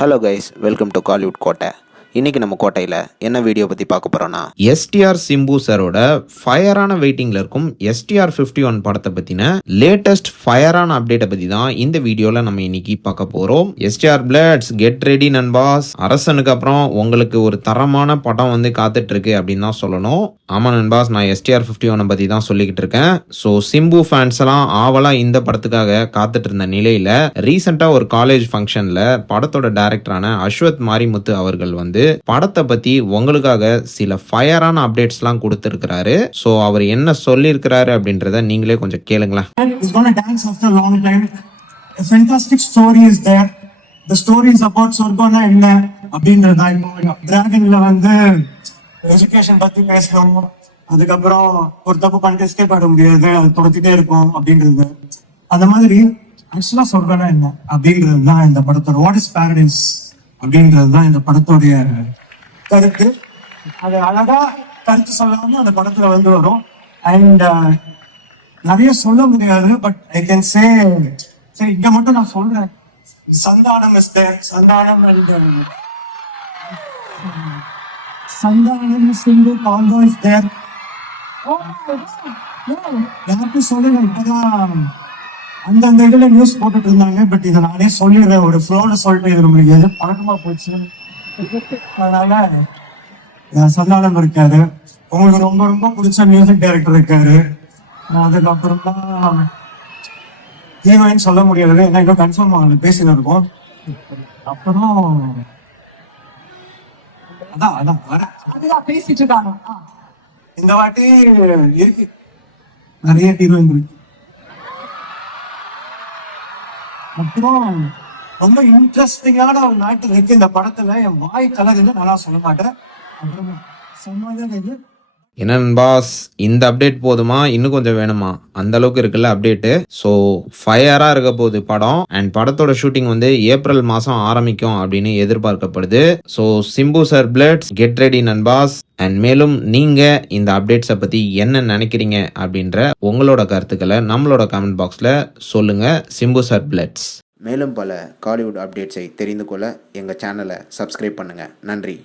Hello guys, welcome to Kollywood கோட்டை. இன்றைக்கி நம்ம கோட்டையில் என்ன வீடியோ பற்றி பார்க்க போகிறோன்னா, எஸ்டிஆர் சிம்பு சாரோட ஃபயரான வெயிட்டிங்கில் இருக்கும் STR 51 படத்தை பற்றின லேட்டஸ்ட் ஃபயரான அப்டேட்டை பற்றி தான் இந்த வீடியோவில் நம்ம இன்னைக்கு பார்க்க போகிறோம். STR பிளட்ஸ் கெட் ரெடி நண்பாஸ், அரசனுக்கு அப்புறம் உங்களுக்கு ஒரு தரமான படம் வந்து காத்துட்ருக்கு அப்படின்னு தான் சொல்லணும். ஆமாம் நண்பாஸ், நான் STR 51 பற்றி தான் சொல்லிக்கிட்டு இருக்கேன். ஸோ சிம்பு ஃபேன்ஸ் எல்லாம் ஆவலாக இந்த படத்துக்காக காத்துட்டு இருந்த நிலையில் ரீசெண்டாக ஒரு காலேஜ் ஃபங்க்ஷனில் படத்தோட டைரக்டரான அஸ்வத் மாரிமுத்து அவர்கள் வந்து படத்தை பத்தி உங்களுக்காக சில ஃபயரான அப்டேட்ஸ்லாம் கொடுத்திருக்கிறாரு. சோ அவர் என்ன சொல்லியிருக்கிறாரு அப்படின்றத நீங்களே கொஞ்சம் கேளுங்களேன். It's going to dance after a long time. A fantastic story is there. The story is about சொர்க்கம்னா என்ன அப்படின்றதா. இப்போ டிராகன்ல வந்து எஜுகேஷன் பத்தி பேசணும், அதுக்கப்புறம் ஒரு தப்பு பண்ணிட்டு எஸ்கேப் ஆட முடியாது, அது தொடர்த்திட்டே இருக்கும் அப்படின்றது. அந்த மாதிரி ஆக்சுவலா சொர்க்கம்னா என்ன அப்படின்றது தான் இந்த படத்தோட வாட் இஸ் பாரடைஸ் அப்படின்றது தான் இந்த படத்தோடைய கருத்து. அது அழகா கருத்து சொல்லாம அந்த படத்துல வந்து வரும். அண்ட் நிறைய சொல்ல முடியாது, பட் ஐ கேன் சே, சரி இங்க மட்டும் நான் சொல்றேன். Santhanam is there, Santhanam and Santhanam Simbu combo is there. யாருக்கும் சொல்லுங்க, இப்பதான் அந்தந்த இதுல நியூஸ் போட்டுட்டு இருந்தாங்க, பட் இதை நானே சொல்லிடுறேன். ஒரு ஃப்ளோல சொல்லிட்டு இது நம்மளுக்கு எது பழக்கமா போச்சு. அதனால சந்தானம் இருக்காரு, உங்களுக்கு ரொம்ப ரொம்ப பிடிச்ச மியூசிக் டைரக்டர் இருக்காரு. அதுக்கப்புறம் தான் ஹீரோயின் சொல்ல முடியாது, ஏன்னா இன்னும் கன்ஃபார்ம் அவங்க பேசிட்டு இருக்கோம். அப்புறம் அதான் அதான் அதுதான் பேசிட்டு இருக்காங்க. இந்த வாட்டி இருக்கு நிறைய ஹீரோயின் இருக்கு. அப்புறம் ரொம்ப இன்ட்ரெஸ்டிங்கான ஒரு நாட்டு இருக்கு இந்த படத்துல. என் வாய் கலர் நல்லா சொல்ல மாட்டேன். அப்புறம் சொன்னது என்ன நண்பாஸ், இந்த அப்டேட் போதுமா, இன்னும் கொஞ்சம் வேணுமா? அந்த அளவுக்கு இருக்குல்ல அப்டேட்டு. ஸோ ஃபயராக இருக்க போகுது படம். அண்ட் படத்தோட ஷூட்டிங் வந்து ஏப்ரல் மாதம் ஆரம்பிக்கும் அப்படின்னு எதிர்பார்க்கப்படுது. So Simbu sir bloods get ready நண்பாஸ். அண்ட் மேலும் நீங்கள் இந்த அப்டேட்ஸை பற்றி என்ன நினைக்கிறீங்க அப்படின்ற உங்களோட கருத்துக்களை நம்மளோட கமெண்ட் பாக்ஸில் சொல்லுங்கள். சிம்பு சார் பிளட்ஸ். மேலும் பல காலிவுட் அப்டேட்ஸை தெரிந்து கொள்ள எங்கள் சேனலை சப்ஸ்கிரைப் பண்ணுங்கள். நன்றி.